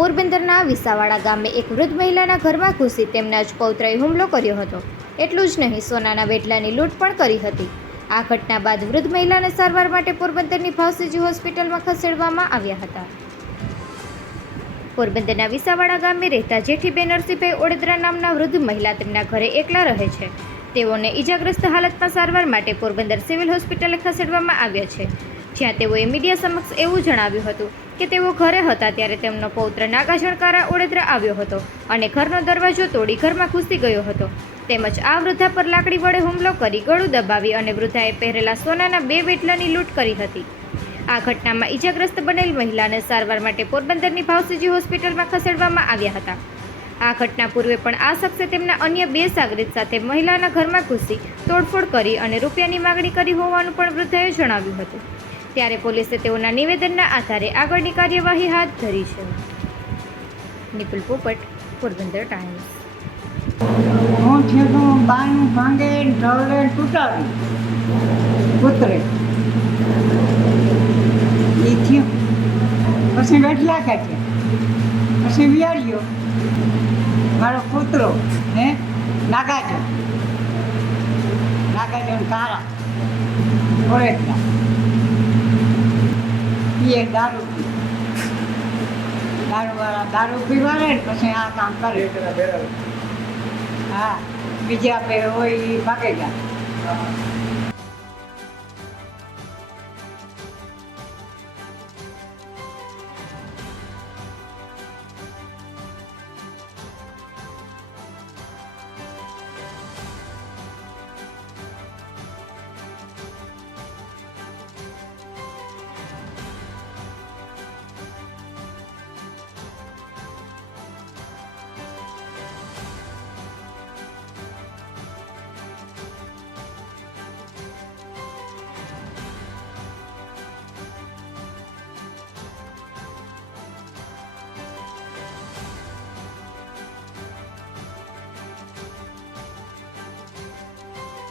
પોરબંદરના વિસાવાડા ગામે એક વૃદ્ધ મહિલાના ઘરમાં ઘૂસી તેમના જ પૌત્રએ હુમલો કર્યો હતો. એટલું જ નહીં, સોનાના વેટલાની લૂંટ પણ કરી હતી. આ ઘટના બાદ વૃદ્ધ મહિલાને સારવાર માટે પોરબંદરની ભાવસીજી હોસ્પિટલમાં ખસેડવામાં આવ્યા હતા. પોરબંદરના વિસાવાડા ગામે રહેતા જેઠીબેન નરસિંહભાઈ ઓડેદરા નામના વૃદ્ધ મહિલા તેમના ઘરે એકલા રહે છે. તેઓને ઇજાગ્રસ્ત હાલતમાં સારવાર માટે પોરબંદર સિવિલ હોસ્પિટલે ખસેડવામાં આવ્યા છે. જ્યાં તેઓએ મીડિયા સમક્ષ એવું જણાવ્યું હતું કે તેઓ ઘરે હતા ત્યારે તેમનો પૌત્ર નાગાજણકારા ઓડેદરા આવ્યો હતો અને ઘરનો દરવાજો તોડી ઘરમાં ઘૂસી ગયો હતો. તેમજ આ વૃદ્ધા પર લાકડી વડે હુમલો કરી ગળું દબાવી અને વૃદ્ધાએ પહેરેલા સોનાના બે વેટલાની લૂંટ કરી હતી. આ ઘટનામાં ઈજાગ્રસ્ત બનેલ મહિલાને સારવાર માટે પોરબંદરની ભાવસીજી હોસ્પિટલમાં ખસેડવામાં આવ્યા હતા. આ ઘટના પૂર્વે પણ આ શખ્સે તેમના અન્ય બે સાગરીત સાથે મહિલાના ઘરમાં ઘૂસી તોડફોડ કરી અને રૂપિયાની માગણી કરી હોવાનું પણ વૃદ્ધાએ જણાવ્યું હતું. ત્યારે પોલીસે તેઓના નિવેદનના આધારે આગળની કાર્યવાહી હાથ ધરી છે. નિપુલ પોપટ, પોરબંદર ટાઈમ્સ. હું થયું બાંધ ભાંગે ઢળે તૂટાવી. કૂતરે એ થયું. પછી વેઠલા છે? પછી વિયાળ્યો મારો કૂતરો હે? નાગાજો નાગાજો ને કાળા ઓળખતા એ દારૂ દારૂવાળા દારૂ પીવાડે ને પછી આ કામ કરે. હા બીજા પે હોય એ ભાગે ગયા